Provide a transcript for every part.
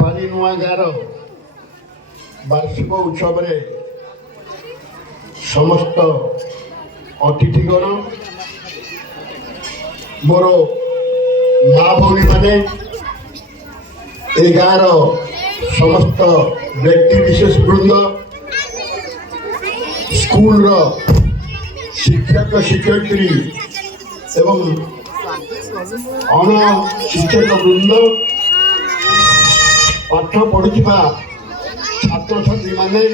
पानी नुआगार वार्षिक उत्सव समस्त अतिथिगण मोर माँ भौणी मैंने गाँव समस्त व्यक्ति विशेष वृंद स्कूल शिक्षक शिक्षयित्री एवं अण शिक्षक वृंद पाठ पढ़ुवा छात्र छात्री माने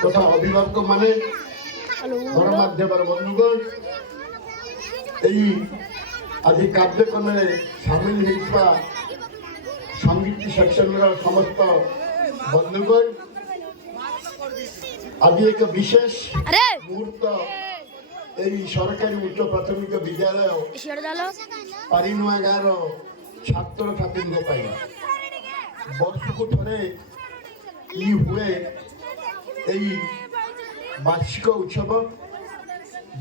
तथा अभिभावक माने गणमाध्यम बंधुगण आज कार्यक्रम में सामिल होता संगीत सेक्शन समस्त बंधुगण आज एक विशेष मुहूर्त सरकारी उच्च प्राथमिक विद्यालय पारिनुआ गाँव छात्र छात्री वर्ष को थे हुए वार्षिक उत्सव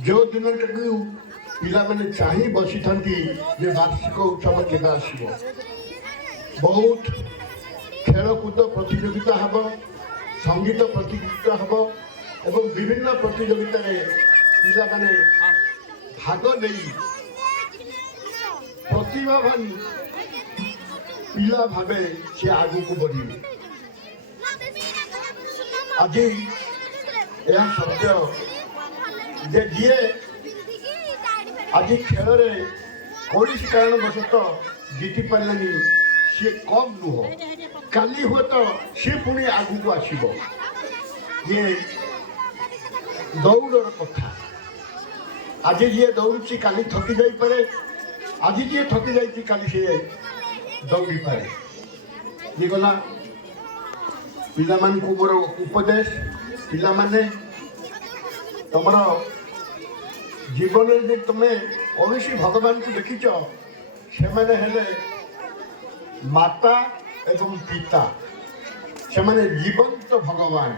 जो दिन पिला मैंने चाह बसी था वार्षिक उत्सव के आसब बहुत खेलकूद प्रतियोगिता हम संगीत प्रतियोगिता हम एवं विभिन्न प्रतियोगिता पिला माने भाग नहीं प्रतिभावान पिला भावे से आगू को बढ़े आज यह सत्य जे जी आज खेल कौन कारणवशतः जीति पारे सी कम नुह काली हुए तो सी पुणी आगू को आसब ये दौड़ कथा आज जी दौड़ी काली थकी जापे आज जी थकी जाती काली सी दौड़ी पाए ये गला पिला मान को मोर उपदेश पिला माने तुमर जीवन में तुम्हें कौन भगवान को देखिच से माने हेले माता एवं पिता से माने जीवंत भगवान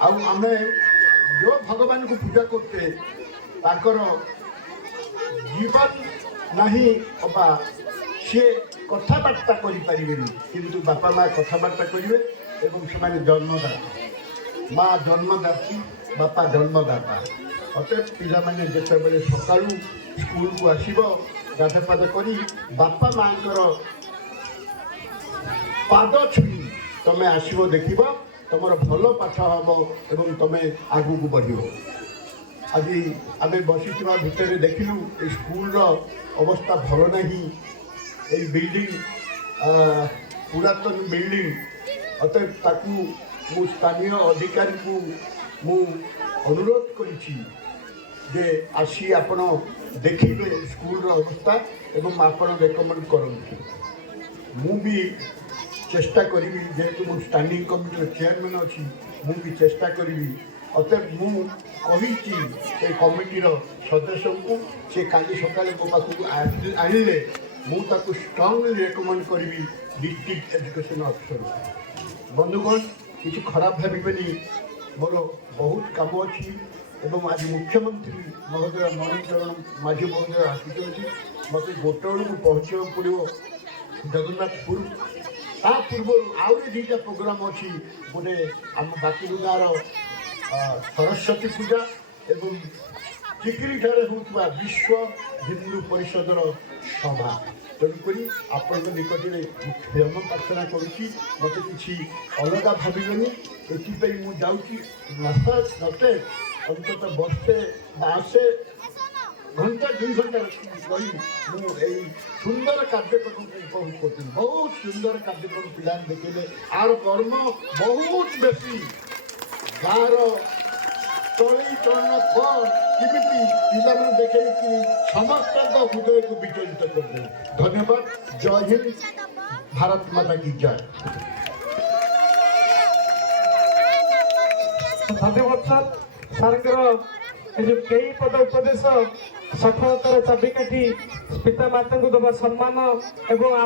आमे जो भगवान को पूजा करते ताकर जीवन नहीं अबा सी कथबार्ता करें किंतु बापा माँ कथबार्ता करेंगे एवं से जन्मदाता माँ जन्मदात्री बापा जन्मदाता अतएव पिला माने जिते सका स्कूल को आसब गाधपाद कर बापा माँ पाद छुई तुम्हें आसब देख तुम भल पाठ हम एवं तुम्हें आगू को बढ़ आज आम बसी भितर देखलु स्कूल अवस्था भल नहीं ये बिल्डिंग पुरातन बिल्डिंग अतएव ताकू मु स्थानीय अधिकारी को मु अनुरोध करी आसी आपण देखिए स्कूल अवस्था एवं आपण रेकमेंड करते मु भी चेष्टा करी जेहेतु मु स्टैंडिंग कमिटी चेयरमैन अच्छी मु भी चेष्टा करी अतएव मु कही कमिटीर सदस्य को से काली सकाले मो पाखक आनिले मुझे स्ट्रांगली रेकमेंड करी डिस्ट्रिक्ट एजुकेशन अफिसर बंधुगण किसी खराब भावे मोर बहुत कम अच्छी एवं आज मुख्यमंत्री महोदय नवीन माझी महोदय आसुँच मत गोटे बेलू पहुँचा पड़ो जगन्नाथपुर ता पूर्व आहरी दुईटा प्रोग्राम अच्छी गोटे आम बाकी गाँव सरस्वती पूजा एवं चिकिरी ठारे होता विश्व हिंदू परिषदर सभा तेणुक आपण निकट में क्षमा प्रार्थना करुच्ची मत कि अलग भावे एपाई मुझे नचे अंतत बर्षे मासे घंटा 2 घंटा रही सुंदर कार्यक्रम को उपभोग कर बहुत सुंदर कार्यक्रम पिला देखले आर कर्म बहुत बेसी गाँव तली चरण पर किमिति पिला देखे कि समस्त हृदय को विचलित कर दे। धन्यवाद। जय हिंद। भारत माता की जय। धन्यवाद सर कई पद उपदेश सफलतार चाबिकाठी पिता माता को दबा सम्मान एवं